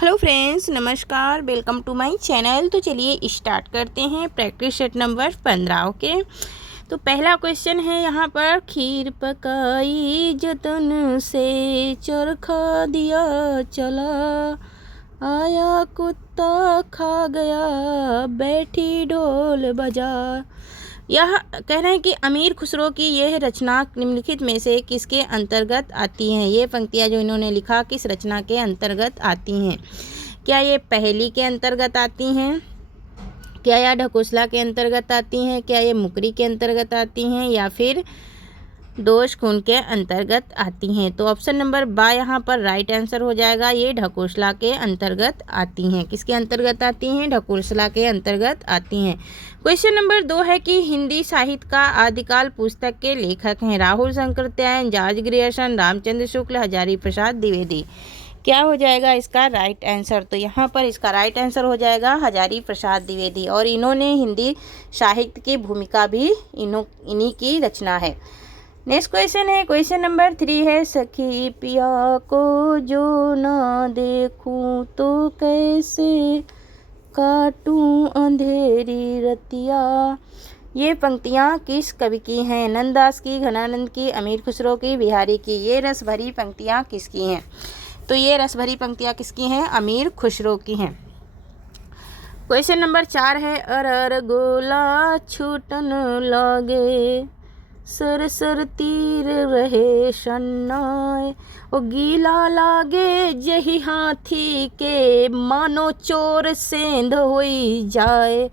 Hello friends, नमस्कार, welcome to my channel. तो चलिए स्टार्ट करते हैं प्रैक्टिस सेट नंबर 15। ओके, तो पहला क्वेश्चन है यहाँ पर, खीर पकाई जतन से चरखा दिया चला, आया कुत्ता खा गया बैठी ढोल बजा। यह कह रहे हैं कि अमीर खुसरो की यह रचना निम्नलिखित में से किसके अंतर्गत आती हैं। ये पंक्तियाँ जो इन्होंने लिखा किस रचना के अंतर्गत आती हैं? क्या ये पहेली के अंतर्गत आती हैं, क्या यह ढकोसला के अंतर्गत आती हैं, क्या ये मुकरी के अंतर्गत आती हैं, या फिर दोष खून के अंतर्गत आती हैं? तो ऑप्शन नंबर बा यहाँ पर राइट आंसर हो जाएगा। ये ढकोसला के अंतर्गत आती हैं। किसके अंतर्गत आती हैं? ढकोसला के अंतर्गत आती हैं। क्वेश्चन नंबर 2 है कि हिंदी साहित्य का आदिकाल पुस्तक के लेखक हैं राहुल शंकरत्यायन, जॉर्ज ग्रियर्सन, रामचंद्र शुक्ल, हजारी प्रसाद द्विवेदी। क्या हो जाएगा इसका राइट आंसर? तो यहाँ पर इसका राइट आंसर हो जाएगा हजारी प्रसाद द्विवेदी। और इन्होंने हिंदी साहित्य की भूमिका भी इन्हीं की रचना है। नेक्स्ट क्वेश्चन है, क्वेश्चन नंबर 3 है, सखी पिया को जो ना देखूं तो कैसे काटूं अंधेरी रतिया। ये पंक्तियाँ किस कवि की हैं? नंददास की, घनानंद की, अमीर खुसरो की, बिहारी की। ये रस भरी पंक्तियाँ किसकी हैं? तो ये रस भरी पंक्तियाँ किसकी हैं? अमीर खुसरो की हैं। क्वेश्चन नंबर 4 है, अरर गोला छूटन लागे, सर सर तीर रहे सन्नाए, ओ गीला लागे जही हाथी के, मानो चोर सेंध होई जाए।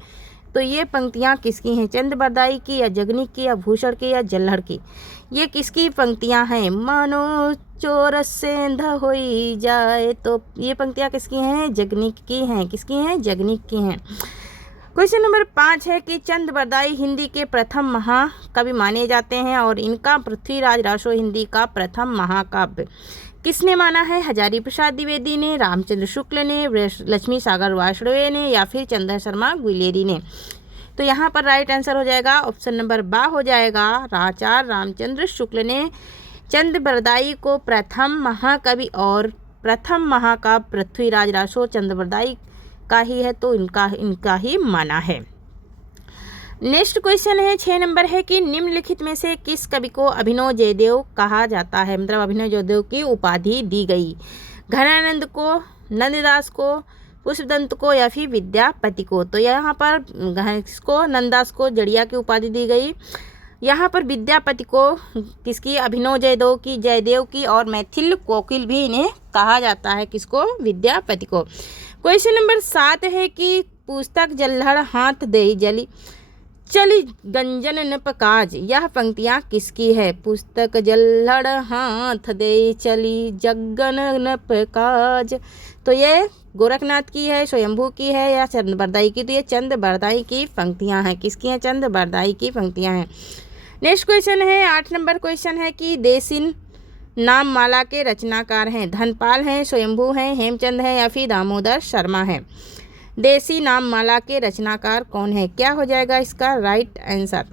तो ये पंक्तियाँ किसकी हैं? चंद बरदाई की, या जगनीक की, या भूषण की, या जल्हड़ की। ये किसकी पंक्तियाँ हैं? मानो चोर सेंध होई जाए। तो ये पंक्तियाँ किसकी हैं? जगनीक की हैं। किसकी हैं? जगनीक की हैं। क्वेश्चन नंबर 5 है कि चंद बरदाई हिंदी के प्रथम महाकवि माने जाते हैं और इनका पृथ्वीराज रासो हिंदी का प्रथम महाकाव्य किसने माना है? हजारी प्रसाद द्विवेदी ने, रामचंद्र शुक्ल ने, लक्ष्मी सागर वार्ष्णेय ने, या फिर चंद्र शर्मा गुलेरी ने। तो यहाँ पर राइट आंसर हो जाएगा ऑप्शन नंबर बा हो जाएगा। आचार्य रामचंद्र शुक्ल ने चंद बरदाई को प्रथम महाकवि और प्रथम महाकाव्य पृथ्वीराज रासो चंद बरदाई का ही है, तो इनका ही माना है। नेक्स्ट क्वेश्चन है 6 नंबर है कि निम्नलिखित में से किस कवि को अभिनव जयदेव कहा जाता है? मतलब अभिनव जयदेव की उपाधि दी गई। घनानंद को, नंददास को, पुष्पदंत को, या फिर विद्यापति को। तो यहाँ पर किसको? नंददास को जड़िया की उपाधि दी गई। यहाँ पर विद्यापति को किसकी? अभिनव जयदेव की, और मैथिल कोकिल भी इन्हें कहा जाता है। किसको? विद्यापति को। क्वेश्चन नंबर 7 है कि पुस्तक जल्हड़ हाथ दे जली चली गंजन नप काज। यह पंक्तियाँ किसकी है? पुस्तक जल्हड़ हाथ दे चली जगन नप काज। तो ये गोरखनाथ की है, स्वयंभू की है, या चंद बरदाई की? तो ये चंद बरदाई की पंक्तियाँ हैं। किसकी हैं? चंद बरदाई की पंक्तियाँ हैं। नेक्स्ट क्वेश्चन है 8 नंबर क्वेश्चन है कि देसिन नाम माला के रचनाकार हैं। धनपाल हैं, स्वयंभू हैं, हेमचंद हैं, या फिर दामोदर शर्मा हैं। देसी नाम माला के रचनाकार कौन है? क्या हो जाएगा इसका राइट आंसर?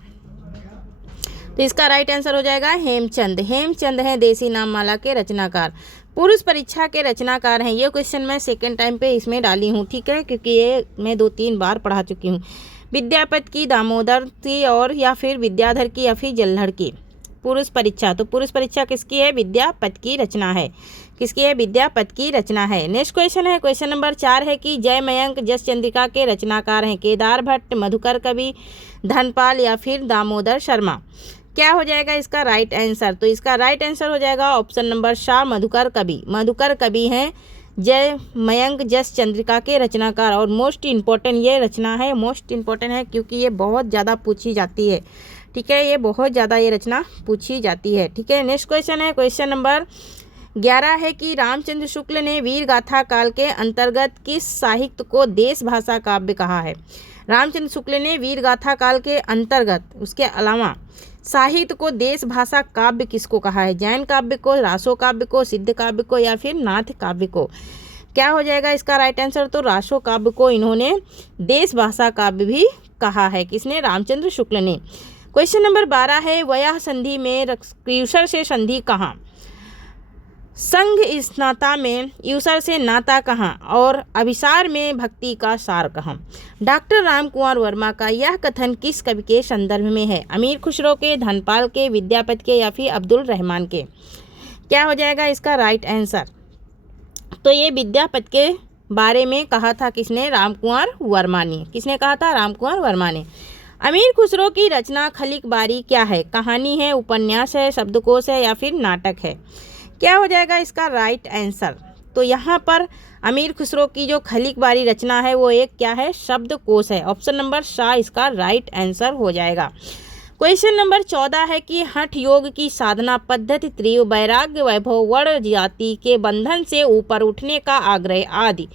तो इसका राइट आंसर हो जाएगा हेमचंद। हेमचंद हैं देसी नाम माला के रचनाकार। पुरुष परीक्षा के रचनाकार हैं। ये क्वेश्चन मैं सेकंड टाइम पे इसमें डाली हूँ, ठीक है, क्योंकि ये मैं 2-3 बार पढ़ा चुकी हूँ। विद्यापति की, दामोदर की, और या फिर विद्याधर की, या फिर जल्हड़ की। पुरुष परीक्षा, तो पुरुष परीक्षा किसकी है? विद्यापति की रचना है। किसकी है? विद्यापति की रचना है। नेक्स्ट क्वेश्चन है, क्वेश्चन नंबर 4 है कि जय मयंक जस चंद्रिका के रचनाकार हैं। केदार भट्ट, मधुकर कवि, धनपाल, या फिर दामोदर शर्मा। क्या हो जाएगा इसका राइट आंसर? तो इसका राइट आंसर हो जाएगा ऑप्शन नंबर शाह, मधुकर कवि। मधुकर कवि हैं जय मयंक जस चंद्रिका के रचनाकार। और मोस्ट इम्पोर्टेंट ये रचना है, मोस्ट इम्पोर्टेंट है क्योंकि ये बहुत ज़्यादा पूछी जाती है, ठीक है, ये बहुत ज़्यादा ये रचना पूछी जाती है, ठीक है। नेक्स्ट क्वेश्चन है, क्वेश्चन नंबर 11 है कि रामचंद्र शुक्ल ने वीर गाथा काल के अंतर्गत किस साहित्य को देश भाषा काव्य कहा है? रामचंद्र शुक्ल ने वीर गाथा काल के अंतर्गत उसके अलावा साहित्य को देश भाषा काव्य किसको कहा है? जैन काव्य को, रासो काव्य को, सिद्ध काव्य को, या फिर नाथ काव्य को। क्या हो जाएगा इसका राइट आंसर? तो रासो काव्य को इन्होंने देश भाषा काव्य भी कहा है। किसने? रामचंद्र शुक्ल ने। क्वेश्चन नंबर 12 है, वयः संधि में क्यूसर से संधि कहाँ? संघ स्नाता में ईश्वर से नाता कहाँ और अभिसार में भक्ति का सार कहाँ। डॉक्टर राम कुंवर वर्मा का यह कथन किस कवि के संदर्भ में है? अमीर खुसरो के, धनपाल के, विद्यापति के या फिर अब्दुल रहमान के? क्या हो जाएगा इसका राइट आंसर? तो ये विद्यापति के बारे में कहा था किसने? राम कुंवर वर्मा ने। किसने कहा था? राम कुंवर वर्मा ने। अमीर खुसरो की रचना खलिक बारी क्या है? कहानी है, उपन्यास है, शब्दकोश है या फिर नाटक है? क्या हो जाएगा इसका राइट आंसर? तो यहाँ पर अमीर खुसरो की जो खलिक बारी रचना है वो एक क्या है? शब्दकोश है। ऑप्शन नंबर शाह इसका राइट आंसर हो जाएगा। क्वेश्चन नंबर 14 है कि हठ योग की साधना पद्धति, तीव्र वैराग्य, वैभव, वर्ण जाति के बंधन से ऊपर उठने का आग्रह आदि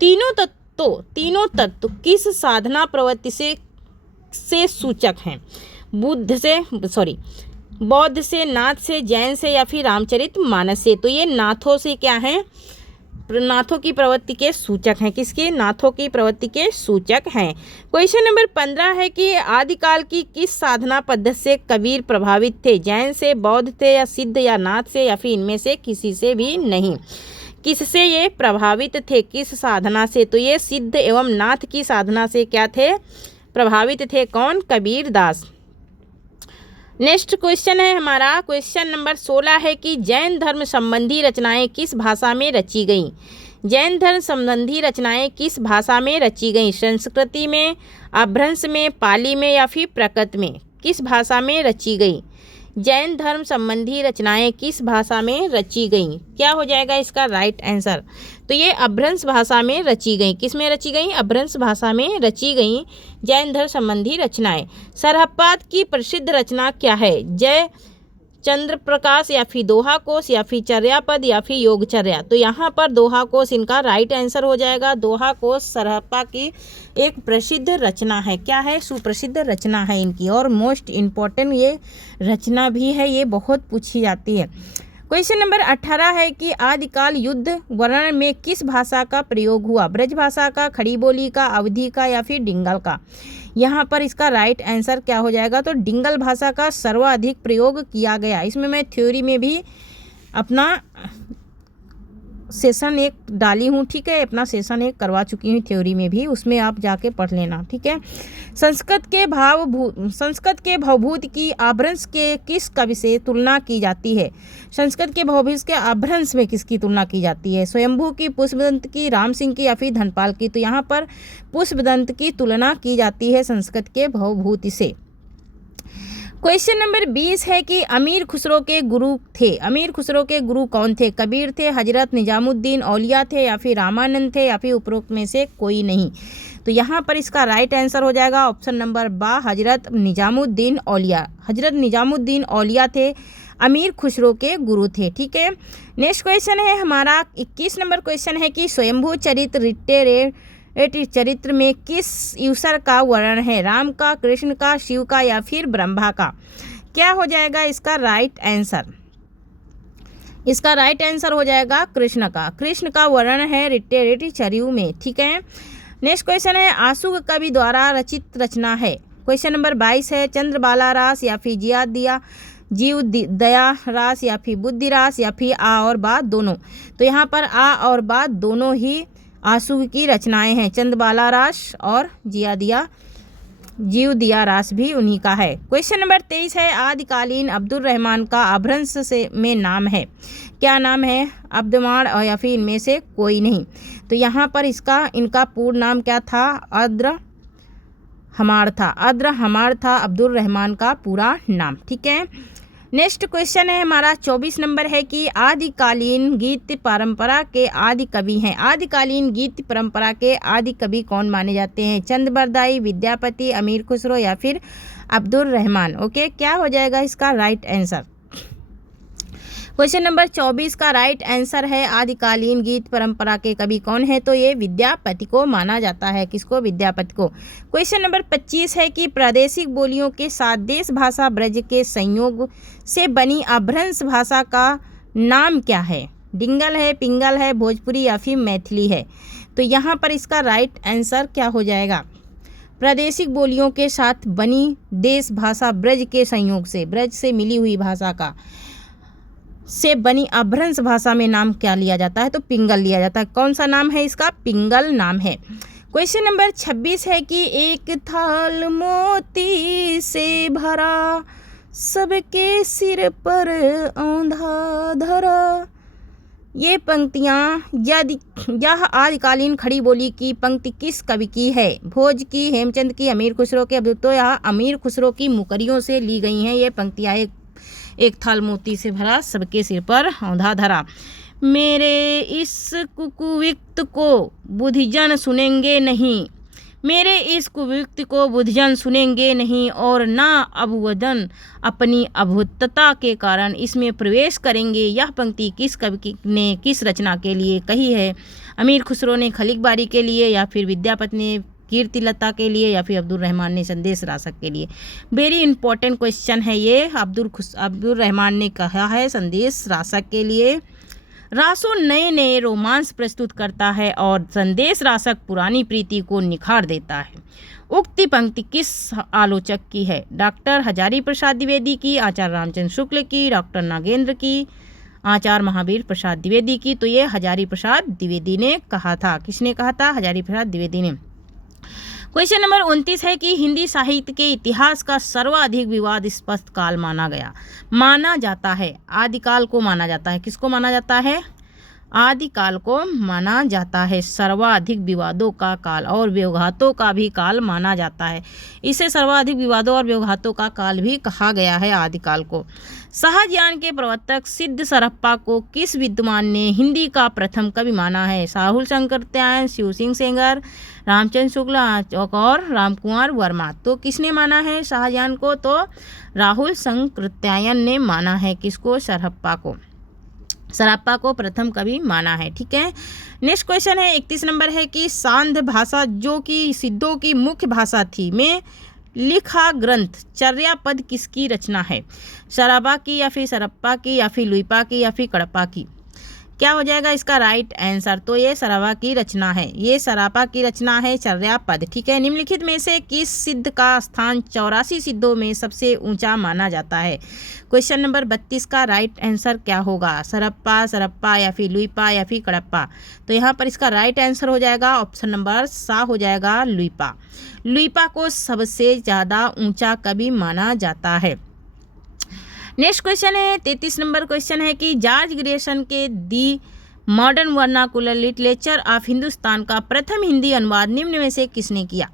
तीनों तत्व किस साधना प्रवृत्ति से सूचक हैं? बौद्ध से, नाथ से, जैन से या फिर रामचरित मानस से? तो ये नाथों से क्या है? नाथों की प्रवृत्ति के सूचक हैं। किसके? नाथों की प्रवृत्ति के सूचक हैं। क्वेश्चन नंबर 15 है कि आदिकाल की किस साधना पद्धति से कबीर प्रभावित थे? जैन से, बौद्ध थे या सिद्ध या नाथ से या फिर इनमें से किसी से भी नहीं? किससे ये प्रभावित थे? किस साधना से? तो ये सिद्ध एवं नाथ की साधना से क्या थे? प्रभावित थे। कौन? कबीर दास। नेक्स्ट क्वेश्चन है हमारा क्वेश्चन नंबर 16 है कि जैन धर्म संबंधी रचनाएं किस भाषा में रची गईं? जैन धर्म संबंधी रचनाएं किस भाषा में रची गईं? संस्कृति में, अपभ्रंश में, पाली में या फिर प्राकृत में? किस भाषा में रची गई? जैन धर्म संबंधी रचनाएं किस भाषा में रची गईं? क्या हो जाएगा इसका राइट आंसर? तो ये अपभ्रंश भाषा में रची गई। किस में रची गई? अपभ्रंश भाषा में रची गई जैन धर्म संबंधी रचनाएं। सरहप्पा की प्रसिद्ध रचना क्या है? जय चंद्र प्रकाश या फिर दोहा कोश या फिर चर्यापद या फिर योगचर्या? तो यहाँ पर दोहा कोश इनका राइट आंसर हो जाएगा। दोहा कोश सरहप्पा की एक प्रसिद्ध रचना है। क्या है? सुप्रसिद्ध रचना है इनकी और मोस्ट इम्पॉर्टेंट ये रचना भी है। ये बहुत पूछी जाती है। क्वेश्चन नंबर 18 है कि आदिकाल युद्ध वर्णन में किस भाषा का प्रयोग हुआ? ब्रज भाषा का, खड़ी बोली का, अवधी का या फिर डिंगल का? यहाँ पर इसका राइट आंसर क्या हो जाएगा? तो डिंगल भाषा का सर्वाधिक प्रयोग किया गया। इसमें मैं थ्योरी में भी अपना सेशन एक डाली हूँ, ठीक है, अपना सेशन एक करवा चुकी हूँ थ्योरी में भी, उसमें आप जाके पढ़ लेना, ठीक है। संस्कृत के भवभूत की अपभ्रंश के किस कवि से तुलना की जाती है? संस्कृत के भवभूत के अपभ्रंश में किसकी तुलना की जाती है? स्वयंभू की, पुष्पदंत की, राम सिंह की या फिर धनपाल की? तो यहाँ पर पुष्पदंत की तुलना की जाती है संस्कृत के भवभूति से। क्वेश्चन नंबर 20 है कि अमीर खुसरो के गुरु थे। अमीर खुसरो के गुरु कौन थे? कबीर थे, हजरत निजामुद्दीन औलिया थे या फिर रामानंद थे या फिर उपरोक्त में से कोई नहीं? तो यहाँ पर इसका राइट आंसर हो जाएगा ऑप्शन नंबर बा, हजरत निजामुद्दीन औलिया। हजरत निजामुद्दीन औलिया थे, अमीर खुसरो के गुरु थे, ठीक है। नेक्स्ट क्वेश्चन है हमारा 21 नंबर क्वेश्चन है कि स्वयंभू चरित्र में किस ईश्वर का वर्णन है? राम का, कृष्ण का, शिव का या फिर ब्रह्मा का? क्या हो जाएगा इसका राइट आंसर? इसका राइट आंसर हो जाएगा कृष्ण का। कृष्ण का वर्णन है ऋट्यचर्यु में, ठीक है। नेक्स्ट क्वेश्चन है आशुक कवि द्वारा रचित रचना है। क्वेश्चन नंबर 22 है चंद्रबाला रास या फिर जीव दया रास या फिर बुद्धि रास या फिर आ और बा दोनों? तो यहाँ पर आ और बा दोनों ही आंसू की रचनाएं हैं। चंद्रबाला रास और जीव दिया रास भी उन्हीं का है। क्वेश्चन नंबर 23 है आदिकालीन अब्दुल रहमान का अपभ्रंश से में नाम है। क्या नाम है? अब्दमाण और या फिर इनमें से कोई नहीं? तो यहाँ पर इनका पूर्ण नाम क्या था? अद्र हमार था अब्दुल रहमान का पूरा नाम, ठीक है। नेक्स्ट क्वेश्चन है हमारा 24 नंबर है कि आदिकालीन गीत परंपरा के आदि कवि हैं। आदिकालीन गीत परंपरा के आदि कवि कौन माने जाते हैं? चंद बरदाई, विद्यापति, अमीर खुसरो या फिर अब्दुल रहमान? ओके, क्या हो जाएगा इसका राइट आंसर? क्वेश्चन नंबर 24 का राइट आंसर है आदिकालीन गीत परंपरा के कवि कौन है? तो ये विद्यापति को माना जाता है। किसको? विद्यापति को। क्वेश्चन नंबर 25 है कि प्रादेशिक बोलियों के साथ देश भाषा ब्रज के संयोग से बनी अपभ्रंश भाषा का नाम क्या है? डिंगल है, पिंगल है, भोजपुरी या फिर मैथिली है? तो यहाँ पर इसका राइट आंसर क्या हो जाएगा? प्रादेशिक बोलियों के साथ बनी देश भाषा ब्रज के संयोग से, ब्रज से मिली हुई भाषा का से बनी अभ्रंश भाषा में नाम क्या लिया जाता है? तो पिंगल लिया जाता है। कौन सा नाम है इसका? पिंगल नाम है। क्वेश्चन नंबर 26 है कि एक थाल मोती से भरा, सबके सिर पर औंधा धरा। ये पंक्तियाँ यदि यह आदिकालीन खड़ी बोली की पंक्ति किस कवि की है? भोज की, हेमचंद की, अमीर खुसरो के, अभियुक्तो या अमीर खुसरो की मुकरियों से ली गई हैं ये पंक्तियाँ। एक थाल मोती से भरा, सबके सिर पर औंधा धरा। मेरे इस कुकुविक्त को बुद्धिजन सुनेंगे नहीं, मेरे इस कुयुक्ति को बुद्धिजन सुनेंगे नहीं, और ना अभुवदन अपनी अभुतता के कारण इसमें प्रवेश करेंगे। यह पंक्ति किस कवि ने किस रचना के लिए कही है? अमीर खुसरो ने खलीक बारी के लिए, या फिर विद्यापति ने कीर्तिलता के लिए, या फिर अब्दुल रहमान ने संदेश रासक के लिए? वेरी इंपॉर्टेंट क्वेश्चन है ये। अब्दुल रहमान ने कहा है संदेश रासक के लिए। रासो नए नए रोमांस प्रस्तुत करता है और संदेश रासक पुरानी प्रीति को निखार देता है। उक्ति पंक्ति किस आलोचक की है? डॉक्टर हजारी प्रसाद द्विवेदी की, आचार्य रामचंद्र शुक्ल की, डॉक्टर नागेंद्र की, आचार्य महावीर प्रसाद द्विवेदी की? तो ये हजारी प्रसाद द्विवेदी ने कहा था। किसने कहा था? हजारी प्रसाद द्विवेदी ने। क्वेश्चन नंबर 29 है कि हिंदी साहित्य के इतिहास का सर्वाधिक विवादास्पद काल माना जाता है। आदिकाल को माना जाता है। किसको माना जाता है? आदिकाल को माना जाता है। सर्वाधिक विवादों का काल और व्यवघातों का भी काल माना जाता है। इसे सर्वाधिक विवादों और व्यवघातों का काल भी कहा गया है आदिकाल को। सहज ज्ञान के प्रवर्तक सिद्ध सरप्पा को किस विद्वान ने हिंदी का प्रथम कवि माना है? राहुल शंकरत्यायन, शिव सिंह सेंगर, रामचंद्र शुक्ल और रामकुमार वर्मा। तो किसने माना है शाहजहां को? तो राहुल शंकरत्यायन ने माना है। किसको? सरप्पा को प्रथम कवि माना है। ठीक है। नेक्स्ट क्वेश्चन है 31 नंबर है कि सांध्य भाषा जो कि सिद्धों की मुख्य भाषा थी में लिखा ग्रंथ चर्यापद किसकी रचना है? सराबा की, या फिर सरप्पा की, या फिर लुइपा की, या फिर कडप्पा की? क्या हो जाएगा इसका राइट आंसर? तो ये सराबा की रचना है। ये सराबा की रचना है चर्यापद। ठीक है। निम्नलिखित में से किस सिद्ध का स्थान 84 सिद्धों में सबसे ऊंचा माना जाता है? क्वेश्चन नंबर 32 का राइट आंसर क्या होगा? सरप्पा, या फिर लुइपा, या फिर कडप्पा? तो यहाँ पर इसका राइट आंसर हो जाएगा ऑप्शन नंबर सा हो जाएगा लुइपा। लुइपा को सबसे ज़्यादा ऊंचा कवि माना जाता है। नेक्स्ट क्वेश्चन है 33 नंबर क्वेश्चन है कि जॉर्ज ग्रेसन के दी modern vernacular literature of Hindustan का प्रथम हिंदी अनुवाद निम्न में से किसने किया?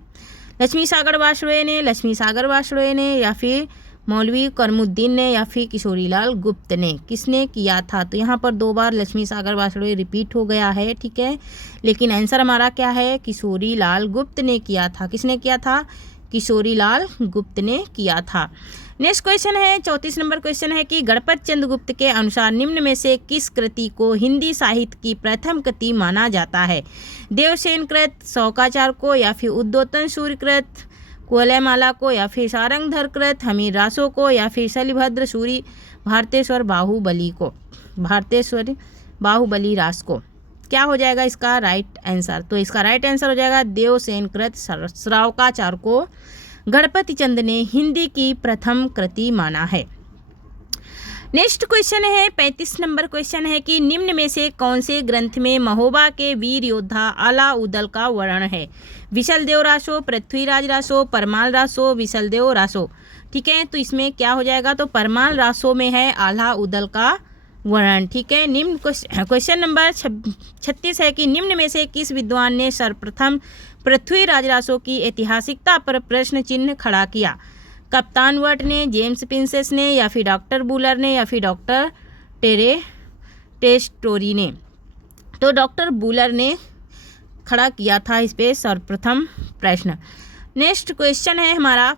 लक्ष्मी सागर वार्ष्णेय ने, या फिर मौलवी करमुद्दीन ने, या फिर किशोरीलाल गुप्त ने? किसने किया था? तो यहाँ पर 2 बार लक्ष्मी सागर वार्ष्णेय रिपीट हो गया है। ठीक है। लेकिन आंसर हमारा क्या है? किशोरीलाल गुप्त ने किया था। किसने किया था? किशोरीलाल गुप्त ने किया था। नेक्स्ट क्वेश्चन है 34 नंबर क्वेश्चन है कि गणपत चंद्र गुप्त के अनुसार निम्न में से किस कृति को हिंदी साहित्य की प्रथम कृति माना जाता है? देवसेन कृत, शौकाचार को, या फिर उद्योतन सूर्य कृत, कुवलयमाला को, या फिर सारंगधर कृत, हमीर रासो को, या फिर शैलभद्र सूरी भारतेश्वर बाहुबली रास को? क्या हो जाएगा इसका राइट आंसर? तो इसका राइट आंसर हो जाएगा देवसेन कृत श्रावकाचार को गणपति चंद ने हिंदी की प्रथम कृति माना है। नेक्स्ट क्वेश्चन है 35 नंबर क्वेश्चन है कि निम्न में से कौन से ग्रंथ में महोबा के वीर योद्धा अलाउद्दौला का वर्णन है? विशलदेव रासो, पृथ्वीराज रासो, परमाल रासो, विशलदेव रासो? ठीक है। तो इसमें क्या हो जाएगा? तो परमाल रासो में है अलाउद्दौला का वर्णन। ठीक है। निम्न क्वेश्चन नंबर 36 है कि निम्न में से किस विद्वान ने सर्वप्रथम पृथ्वीराज रासो की ऐतिहासिकता पर प्रश्न चिन्ह खड़ा किया? कप्तान वट ने, जेम्स प्रिंसेस ने, या फिर डॉक्टर बुलर ने, या फिर डॉक्टर टेस्टोरी ने? तो डॉक्टर बुलर ने खड़ा किया था इस पे सर्वप्रथम प्रश्न। नेक्स्ट क्वेश्चन है हमारा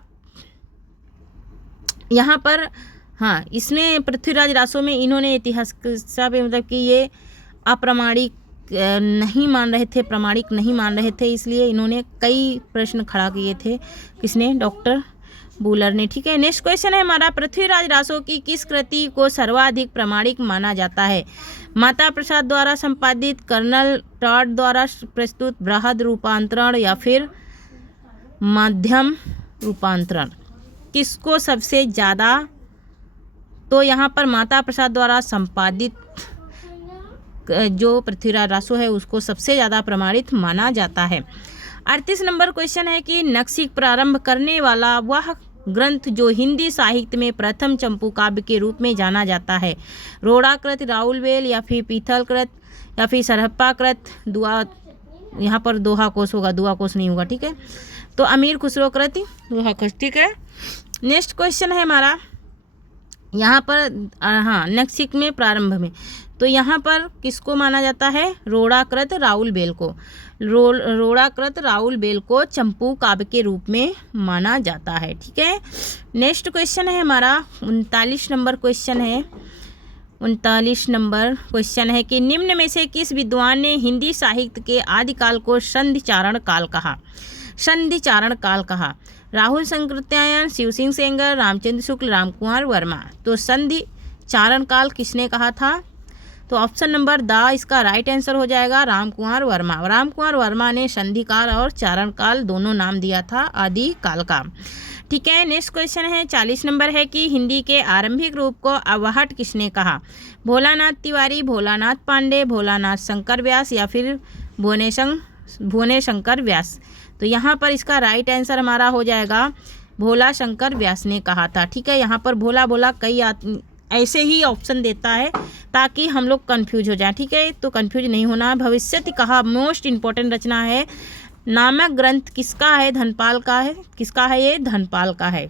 यहाँ पर, हाँ, इसमें पृथ्वीराज रासो में इन्होंने ऐतिहासिकता पे मतलब कि ये अप्रामाणिक नहीं मान रहे थे, प्रामाणिक नहीं मान रहे थे, इसलिए इन्होंने कई प्रश्न खड़ा किए थे। किसने? डॉक्टर बुलर ने। ठीक है। नेक्स्ट क्वेश्चन है हमारा पृथ्वीराज रासो की किस कृति को सर्वाधिक प्रामाणिक माना जाता है? माता प्रसाद द्वारा संपादित, कर्नल टॉड द्वारा प्रस्तुत बृहद रूपांतरण, या फिर मध्यम रूपांतरण? किसको सबसे ज़्यादा? तो यहाँ पर माता प्रसाद द्वारा संपादित जो पृथ्वीराज रासो है उसको सबसे ज़्यादा प्रमाणित माना जाता है। 38 नंबर क्वेश्चन है कि नक्शिक प्रारंभ करने वाला वह ग्रंथ जो हिंदी साहित्य में प्रथम चंपू काव्य के रूप में जाना जाता है, रोड़ाकृत, राउलवेल या फिर पीथलकृत या फिर सरहप्पाकृत, दुआ, यहाँ पर दोहा कोश होगा, दुआ कोश नहीं होगा, ठीक है। तो अमीर खुसरो कृत दोहा कोश, ठीक है। नेक्स्ट क्वेश्चन है हमारा यहाँ पर हाँ नक्शिक में प्रारंभ में, तो यहाँ पर किसको माना जाता है, रोड़ाकृत राउलवेल को, रोड़ाकृत राउलवेल को चंपू काव्य के रूप में माना जाता है, ठीक है। नेक्स्ट क्वेश्चन है हमारा 39 नंबर क्वेश्चन है। 39 नंबर क्वेश्चन है कि निम्न में से किस विद्वान ने हिंदी साहित्य के आदिकाल को संधिचारण काल कहा, संधिचारण काल कहा, राहुल शंकरत्यायन, शिव सिंह सेंगर, रामचंद्र शुक्ल, रामकुमार वर्मा। तो संधिचारण काल किसने कहा था, तो ऑप्शन नंबर द इसका राइट आंसर हो जाएगा रामकुमार वर्मा। रामकुमार वर्मा ने संधि काल और चारण काल दोनों नाम दिया था आदि काल का, ठीक है। नेक्स्ट क्वेश्चन है 40 नंबर है कि हिंदी के आरंभिक रूप को अवाहट किसने कहा, भोलानाथ तिवारी, भोलानाथ पांडे, भोलानाथ शंकर व्यास या फिर भुवने शंकर व्यास। तो यहाँ पर इसका राइट आंसर हमारा हो जाएगा भोला शंकर व्यास ने कहा था, ठीक है। यहाँ पर भोला भोला कई ऐसे ही ऑप्शन देता है ताकि हम लोग कंफ्यूज हो जाए, ठीक है। तो कंफ्यूज नहीं होना। भविष्यति कहा मोस्ट इम्पोर्टेंट रचना है नामक ग्रंथ किसका है, धनपाल का है, किसका है ये, धनपाल का है।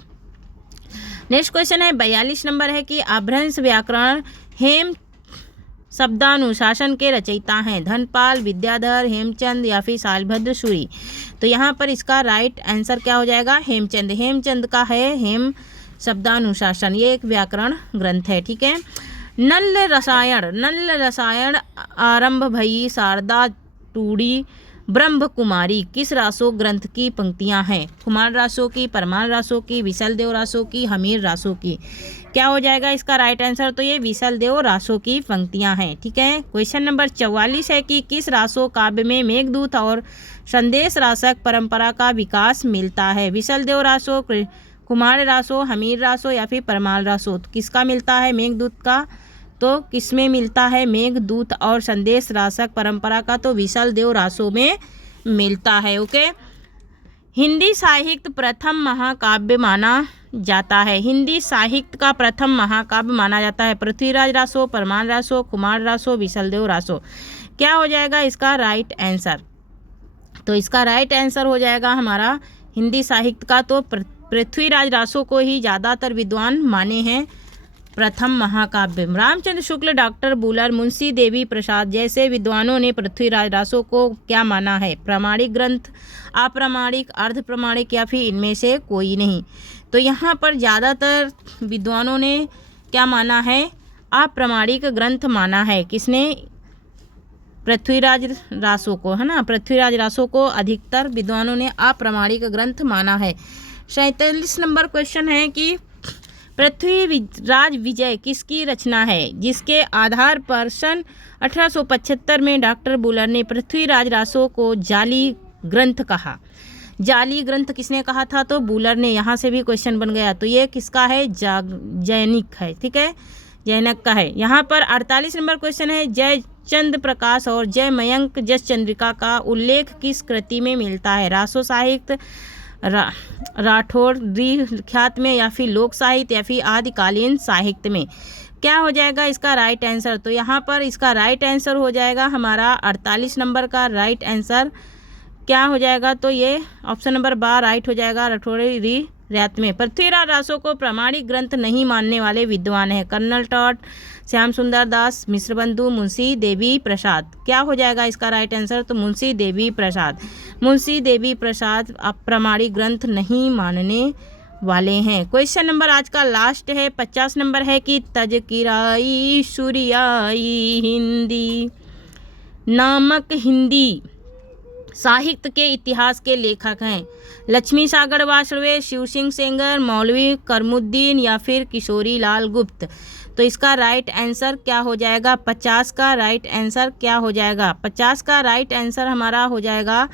नेक्स्ट क्वेश्चन है 42 नंबर है कि अपभ्रंश व्याकरण हेम शब्दानुशासन के रचयिता हैं, धनपाल, विद्याधर, हेमचंद या फिर शालभद्र सूरी। तो यहाँ पर इसका राइट आंसर क्या हो जाएगा, हेमचंद। हेमचंद का है हेम शब्दानुशासन, ये एक व्याकरण ग्रंथ है, ठीक है। नल रसायन आरंभ भई शारदा टूड़ी ब्रह्म कुमारी किस रासो ग्रंथ की पंक्तियां हैं, कुमार रासो की, परमार रासो की, विशल देव रासो की, हमीर रासो की। क्या हो जाएगा इसका राइट आंसर, तो ये विशल देव रासो की पंक्तियां हैं, ठीक है। क्वेश्चन नंबर 44 है कि किस रासो काव्य में मेघदूत और संदेश रासक परंपरा का विकास मिलता है, विशल देव रासो, कुमार रासो, हमीर रासो या फिर परमाल रासो। तो किसका मिलता है मेघदूत का, तो किसमें मिलता है मेघदूत और संदेश रासक परंपरा का, तो विशल देव रासो में मिलता है, ओके। हिंदी साहित्य प्रथम महाकाव्य माना जाता है, हिंदी साहित्य का प्रथम महाकाव्य माना जाता है, पृथ्वीराज रासो, परमार रासो, कुमार रासो, विशल देव रासो। क्या हो जाएगा इसका राइट आंसर, तो इसका राइट आंसर हो जाएगा हमारा हिंदी साहित्य का तो पृथ्वीराज रासो को ही ज़्यादातर विद्वान माने हैं प्रथम महाकाव्य। रामचंद्र शुक्ल, डॉक्टर बुलर, मुंशी देवी प्रसाद जैसे विद्वानों ने पृथ्वीराज रासो को क्या माना है, प्रामाणिक ग्रंथ, अप्रामाणिक, अर्ध प्रामाणिक या फिर इनमें से कोई नहीं। तो यहाँ पर ज़्यादातर विद्वानों ने क्या माना है, अप्रामाणिक ग्रंथ माना है, किसने, पृथ्वीराज रासो को, है ना। पृथ्वीराज रासो को अधिकतर विद्वानों ने अप्रामाणिक ग्रंथ माना है। 47 नंबर क्वेश्चन है कि पृथ्वीराज विजय किसकी रचना है, जिसके आधार पर सन 1875 में डॉक्टर बुलर ने पृथ्वीराज रासो को जाली ग्रंथ कहा। जाली ग्रंथ किसने कहा था, तो बुलर ने। यहाँ से भी क्वेश्चन बन गया, तो ये किसका है, जैनिक है, ठीक है, जैनक का है। यहाँ पर 48 नंबर क्वेश्चन है जयचंद्र प्रकाश और जय मयंक जस चंद्रिका का उल्लेख किस कृति में मिलता है, रासो साहित्य, राठौड़ी ख्यात में या फिर लोक साहित्य या फिर आदिकालीन साहित्य में। क्या हो जाएगा इसका राइट आंसर, तो यहाँ पर इसका राइट आंसर हो जाएगा हमारा 48 नंबर का राइट आंसर क्या हो जाएगा, तो ये ऑप्शन नंबर 12 राइट हो जाएगा, राठौड़ी ख्यात में। पृथ्वीराज रासो को प्रामाणिक ग्रंथ नहीं मानने वाले विद्वान हैं, कर्नल टॉट, श्याम सुंदर दास, मिश्र बंधु, मुंशी देवी प्रसाद। क्या हो जाएगा इसका राइट आंसर, तो मुंशी देवी प्रसाद। मुंशी देवी प्रसाद अप्रामाणिक ग्रंथ नहीं मानने वाले हैं। क्वेश्चन नंबर आज का लास्ट है 50 नंबर है कि तजकिराई सुरियाई हिंदी नामक हिंदी साहित्य के इतिहास के लेखक हैं, लक्ष्मी सागर वासवे, शिव सिंह सेंगर, मौलवी करमुद्दीन या फिर किशोरी लाल गुप्त। तो इसका राइट आंसर क्या हो जाएगा, 50 का राइट आंसर क्या हो जाएगा, 50 का राइट आंसर हमारा हो जाएगा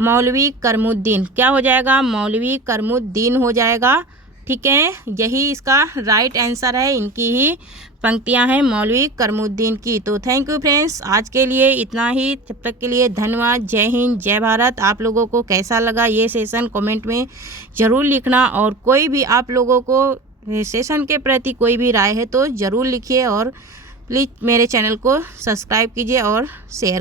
मौलवी करमुद्दीन। क्या हो जाएगा, मौलवी करमुद्दीन हो जाएगा, ठीक। ठीक है, यही इसका राइट आंसर है। इनकी ही पंक्तियां हैं मौलवी करमुद्दीन की। तो थैंक यू फ्रेंड्स, आज के लिए इतना ही। तब तक के लिए धन्यवाद। जय हिंद, जय भारत। आप लोगों को कैसा लगा ये सेशन कमेंट में ज़रूर लिखना, और कोई भी आप लोगों को सेशन के प्रति कोई भी राय है तो ज़रूर लिखिए, और प्लीज़ मेरे चैनल को सब्सक्राइब कीजिए और शेयर